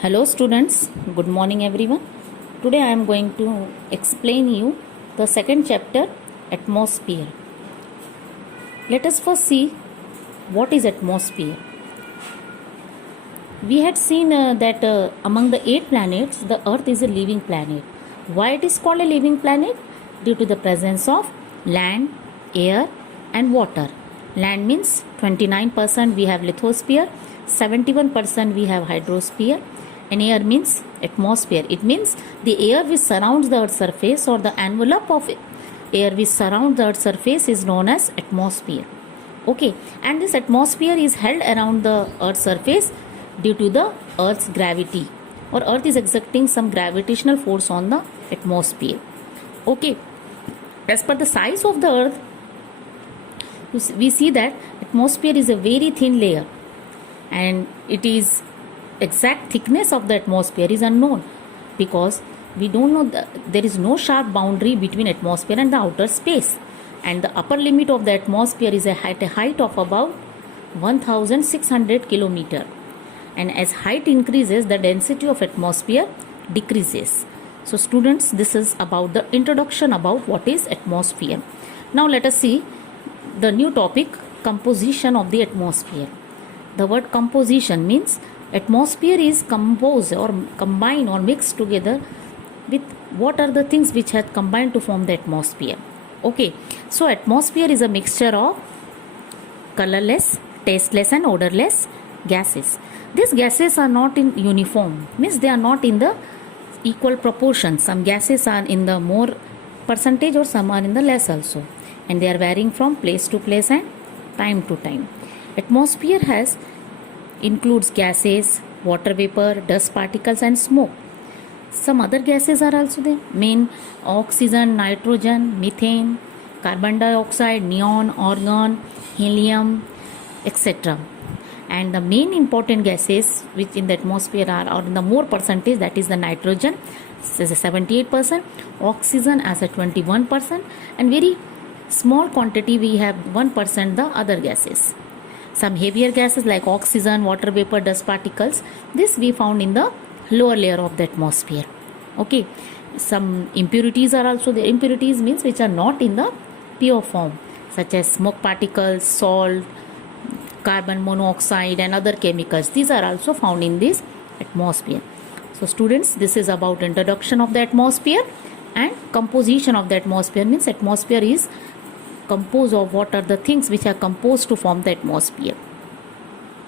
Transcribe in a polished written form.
Hello students, good morning everyone. Today I am going to explain you the second chapter, atmosphere. Let us first see what is atmosphere. We had seen that among the 8 planets, the earth is a living planet. Why it is called a living planet? Due to the presence of land, air and water. Land means 29% we have lithosphere, 71% we have hydrosphere, and air means atmosphere. It means the air which surrounds the earth's surface or the envelope of air which surrounds the earth's surface is known as atmosphere. Okay, and this atmosphere is held around the earth's surface due to the earth's gravity, or earth is exerting some gravitational force on the atmosphere. Okay, as per the size of the earth, we see that atmosphere is a very thin layer, and it is exact thickness of the atmosphere is unknown because we don't know there is no sharp boundary between atmosphere and the outer space, and the upper limit of the atmosphere is at a height of about 1600 kilometer, and as height increases the density of atmosphere decreases. So students, this is about the introduction about what is atmosphere. Now let us see the new topic, composition of the atmosphere. The word composition means atmosphere is composed or combined or mixed together with what are the things which have combined to form the atmosphere. Okay, so atmosphere is a mixture of colorless, tasteless and odorless gases. These gases are not in uniform, means they are not in the equal proportion. Some gases are in the more percentage or some are in the less also, and they are varying from place to place and time to time. Atmosphere includes gases, water vapor, dust particles and smoke. Some other gases are also there, main oxygen, nitrogen, methane, carbon dioxide, neon, argon, helium, etc. And the main important gases which in the atmosphere are, or in the more percentage, that is the nitrogen as a 78%, oxygen as a 21%, and very small quantity we have 1% the other gases. Some heavier gases like oxygen, water vapor, dust particles, this we found in the lower layer of the atmosphere. Okay, some impurities are also there. Impurities means which are not in the pure form, such as smoke particles, salt, carbon monoxide and other chemicals. These are also found in this atmosphere. So students, this is about introduction of the atmosphere, and composition of the atmosphere means atmosphere is composed of what are the things which are composed to form the atmosphere.